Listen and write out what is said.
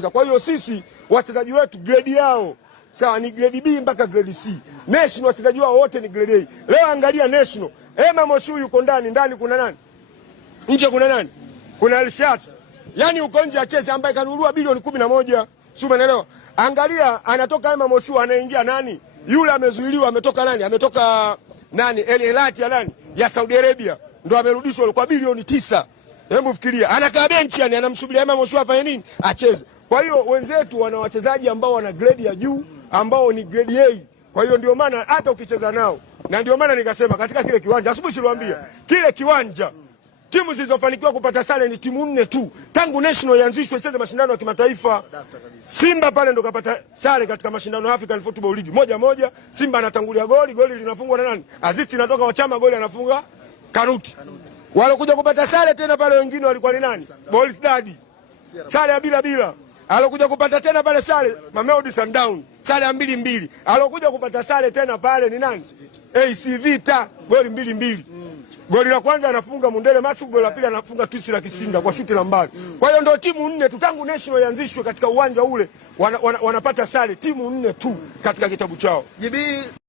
Kwa hiyo sisi wachezaji wetu grade yao sawa ni grade B mpaka grade C. National wachezaji wao wote ni grade A. Leo angalia National. Emma Moshu yuko ndani kuna nani? Nje kuna nani? Kuna Elshat. Yaani uko nje acheze ambaye kanunua bilioni 11. Sio umeelewa? Angalia anatoka Emma Moshu anaingia nani? Yule amezuiliwa ametoka nani? Ametoka nani? El Hilal ya nani? Ya Saudi Arabia. Ndio amerudishwa kwa bilioni 9. Hebu fikiria, anakaa benchi yani anamsubiria Emma Moshu afanye nini? Acheze. Kwa hiyo wenzetu wana wachezaji ambao wana grade ya juu ambao ni grade A. Kwa hiyo ndio maana hata ukicheza nao na ndio maana nikasema katika kile kiwanja asubuhi niliwaambia kile kiwanja timu zilizofanikiwa kupata sare ni timu 4 tu tangu National ianzishwe icheze mashindano ya kimataifa. Simba pale ndo kapata sare katika mashindano ya African Football League 1-1. Simba anatangulia goli linafungwa na nani? Azizi inatoka Wachama, goli anafunga Karuti. Walokuja kupata sare tena pale wengine walikuwa ni nani? Boris Dadi. Sare ya bila. Alokuja kupata tena pale sare Mamelodi Sundowns. Sare ya 2-2. Alokuja kupata sare tena pale ni nani? AC Vita, goli 2-2. Goli la kwanza anafunga Mundele Masu, goli la pili anafunga Twisi la Kisinda kwa shuti la mbali. Kwa hiyo ndio timu 4 tu tangu National ianzishwe katika uwanja ule wanapata sare timu 4 tu katika kitabu chao.